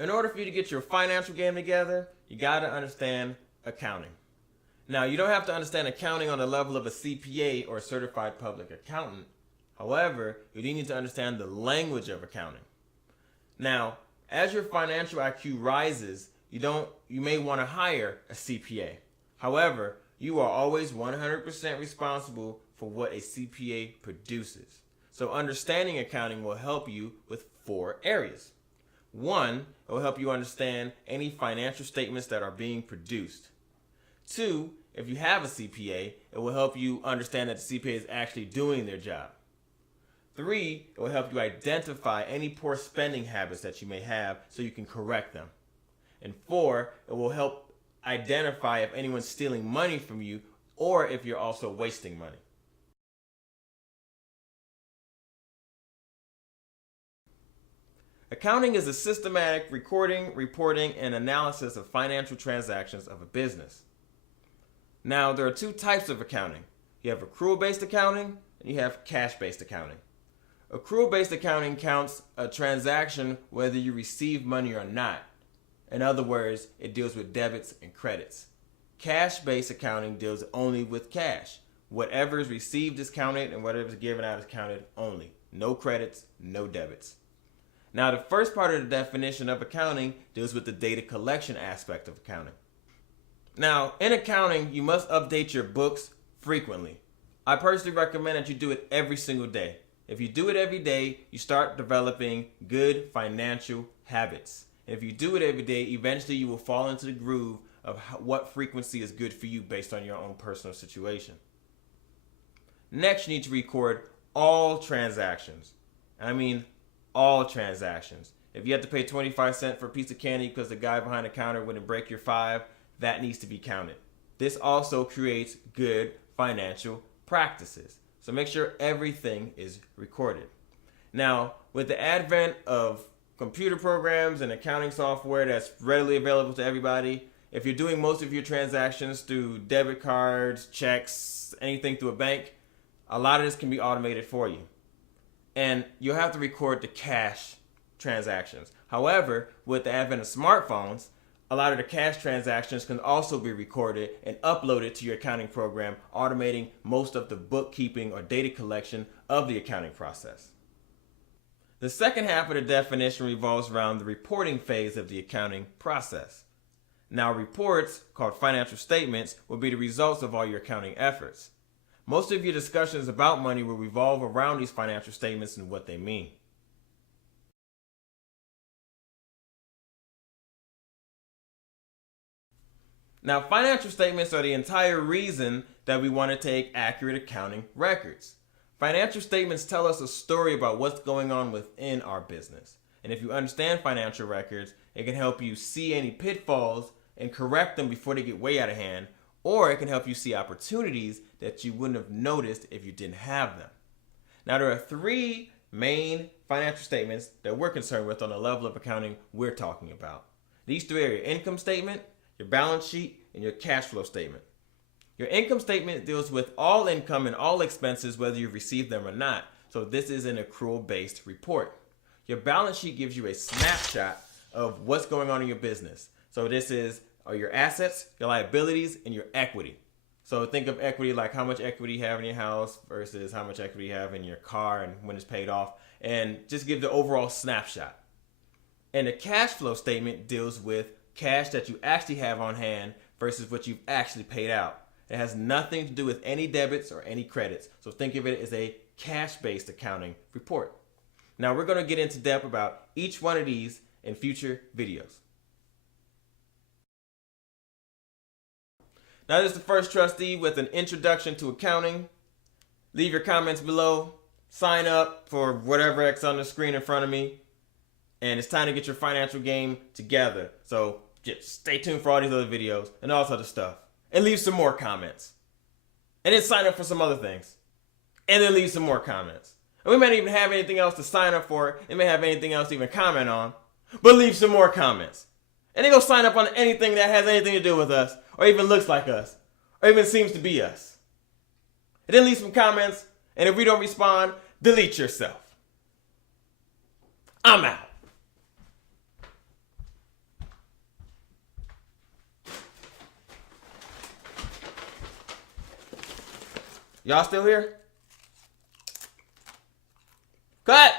In order for you to get your financial game together, you got to understand accounting. Now, you don't have to understand accounting on the level of a CPA or a certified public accountant. However, you do need to understand the language of accounting. Now, as your financial IQ rises, you may want to hire a CPA. However, you are always 100% responsible for what a CPA produces. So understanding accounting will help you with 4 areas. 1, it will help you understand any financial statements that are being produced. 2, if you have a CPA, it will help you understand that the CPA is actually doing their job. 3, it will help you identify any poor spending habits that you may have so you can correct them. And 4, it will help identify if anyone's stealing money from you or if you're also wasting money. Accounting is a systematic recording, reporting, and analysis of financial transactions of a business. Now, there are 2 types of accounting. You have accrual-based accounting and you have cash-based accounting. Accrual-based accounting counts a transaction whether you receive money or not. In other words, it deals with debits and credits. Cash-based accounting deals only with cash. Whatever is received is counted and whatever is given out is counted only. No credits, no debits. Now, the first part of the definition of accounting deals with the data collection aspect of accounting. Now, in accounting, you must update your books frequently. I personally recommend that you do it every single day. If you do it every day, you start developing good financial habits. And if you do it every day, eventually you will fall into the groove of what frequency is good for you based on your own personal situation. Next, you need to record all transactions. I mean, all transactions. If you have to pay 25 cents for a piece of candy because the guy behind the counter wouldn't break your 5, that needs to be counted. This also creates good financial practices. So make sure everything is recorded. Now, with the advent of computer programs and accounting software that's readily available to everybody, if you're doing most of your transactions through debit cards, checks, anything through a bank, a lot of this can be automated for you. And you'll have to record the cash transactions. However, with the advent of smartphones, a lot of the cash transactions can also be recorded and uploaded to your accounting program, automating most of the bookkeeping or data collection of the accounting process. The second half of the definition revolves around the reporting phase of the accounting process. Now, reports, called financial statements, will be the results of all your accounting efforts. Most of your discussions about money will revolve around these financial statements and what they mean. Now, financial statements are the entire reason that we want to take accurate accounting records. Financial statements tell us a story about what's going on within our business. And if you understand financial records, it can help you see any pitfalls and correct them before they get way out of hand, or it can help you see opportunities that you wouldn't have noticed if you didn't have them. Now, there are 3 main financial statements that we're concerned with on the level of accounting we're talking about. These 3 are your income statement, your balance sheet, and your cash flow statement. Your income statement deals with all income and all expenses, whether you receive them or not. So this is an accrual-based report. Your balance sheet gives you a snapshot of what's going on in your business. So this is your assets, your liabilities, and your equity. So think of equity like how much equity you have in your house versus how much equity you have in your car and when it's paid off, and just give the overall snapshot. And the cash flow statement deals with cash that you actually have on hand versus what you've actually paid out. It has nothing to do with any debits or any credits. So think of it as a cash-based accounting report. Now, we're going to get into depth about each one of these in future videos. Now, this is the first trustee with an introduction to accounting. Leave your comments below. Sign up for whatever X on the screen in front of me. And it's time to get your financial game together. So just stay tuned for all these other videos and all this other stuff. And leave some more comments. And then sign up for some other things. And then leave some more comments. And we may not even have anything else to sign up for. It may have anything else to even comment on. But leave some more comments. And then go sign up on anything that has anything to do with us, or even looks like us, or even seems to be us. And then leave some comments, and if we don't respond, delete yourself. I'm out. Y'all still here? Cut!